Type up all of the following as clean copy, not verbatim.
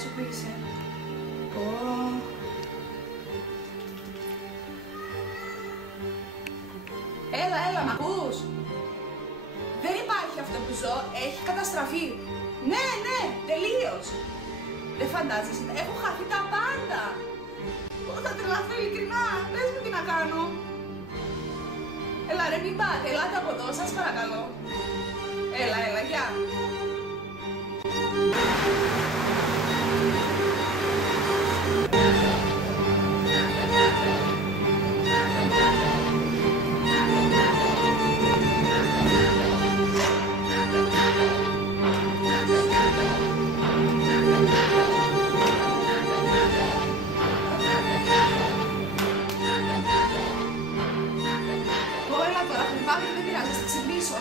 σου που είσαι. Πω. Έλα, μ' ακούς? Δεν υπάρχει αυτό που ζω, έχει καταστραφεί. Ναι, τελείως. Δεν φαντάζεσαι, έχω χαθεί τα πάντα. Θα τρελαθώ ειλικρινά, πες μου τι να κάνω. Έλα ρε, μην πάτε, ελάτε από εδώ, σας παρακαλώ. Έλα, γεια. Δεν πειράζει, θα ξυπνήσω.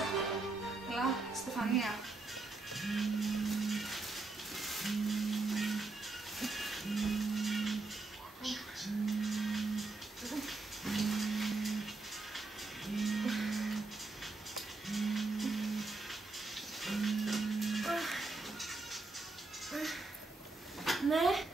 Έλα, Στεφανία. Ναι.